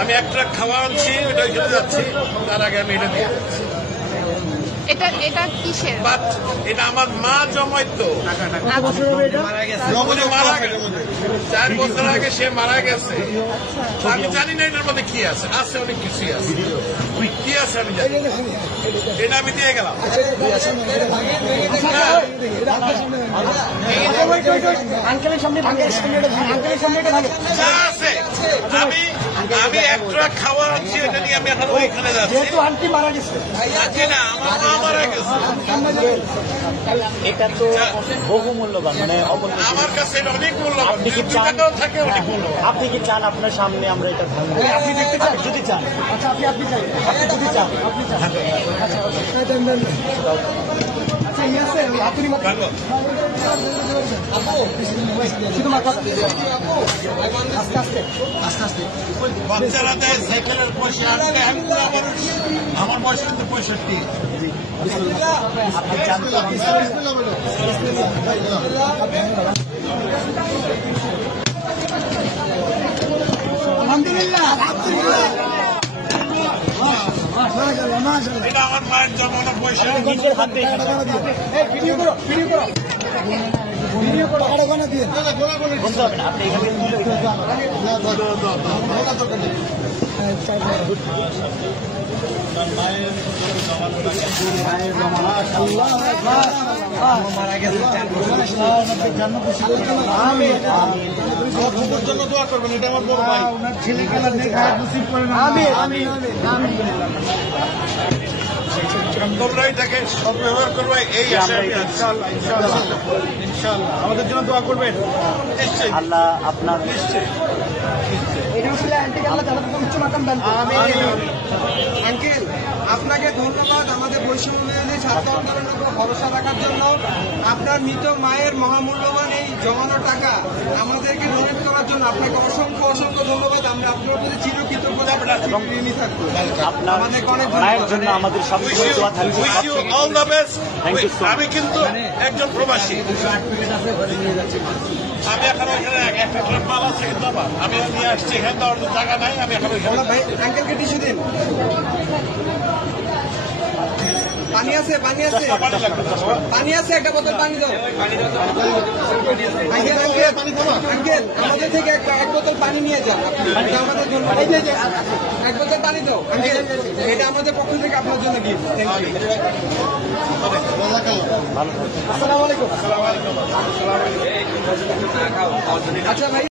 আমি এক ট্রাক খাওয়া আনছি, ওটা খেতে যাচ্ছি, তার আগে আমি এটা দিয়ে এটা কিসের? এটা আমার মা জমাইতো, মারা গেছে 4 বছর আগে, সে মারা গেছে। আমি জানি না এটার মধ্যে কি আছে, অনেক কিছুই আছে, কি আছে আমি জানি, এটা আমি দিয়ে গেলাম। আমি এক ট্রাক খাওয়া আনছি, এটা নিয়ে আমি এখন ওইখানে যাচ্ছি। আন্টি মারা গেছে, আমার মা মারা গেছে, এটা তো বহু মূল্যবান, মানে আমার কাছে এটা অনেক মূল্যবান। আপনি কি চান, থাকে অনেক মূল্যবান। আপনি কি চান আপনার সামনে আমরা এটা ধারণ করি? আপনি দেখতে চান? যদি চান, আচ্ছা আপনি চাই, আপনি যদি চান, আপনি চান, আচ্ছা বাচ্চারা দেয় সাইকেলের পয়সা, আমার বয়স কিন্তু 65। আপনি চান তো আলহামদুলিল্লাহ, এটা আমার মায়ের জমানো পয়সা, নিজের হাতে বলতে হবে না, আপনি এখানে জন্য দোয়া করবেন, এটা আমার বড় ভাই, ছেলে খেলার তোমরা এটাকে সদ্ব্যবহার করবে, এই ইনশাআল্লাহ আমাদের জন্য দোয়া করবেন। নিশ্চয়ই আল্লাহ আপনার আঙ্কেল, আপনাকে ধন্যবাদ আমাদের বৈষম্য বিরোধী ছাত্র আন্দোলনের উপর ভরসা রাখার জন্য। আপনার মৃত মায়ের মহামূল্যবান এই জমানো টাকা আমাদেরকে ডোনেট করার জন্য আপনাকে অসংখ্য অসংখ্য ধন্যবাদ। আমরা আপনার প্রতি চিরকৃতজ্ঞতা এবং ঋণী থাকবো। আপনার মায়ের জন্য আমাদের সবসময় দোয়া থাকবে। All the best. Thank you so much. আমি কিন্তু একজন প্রবাসী, আমি এখন ওইখানে একটা ট্রাক মাল আছে, কিন্তু আমার আমি নিয়ে আসছি, এখানে দেওয়ার জায়গা নাই, আমি এখন ওইখানে ভাই আঙ্কেলকে টিস্যু দিন। পানি আছে, পানি আছে, পানি আছে, একটা বোতল পানি দাও। আঙ্কেল আঙ্কেল আঙ্কেল আমাদের থেকে এক বোতল পানি নিয়ে যান, এটা আমাদের জন্য। এক বোতল পানি দাও আঙ্কেল, এটা আমাদের পক্ষ থেকে আপনার জন্য গিফট। আসসালামু আলাইকুম। আচ্ছা ভাই।